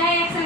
Alexa.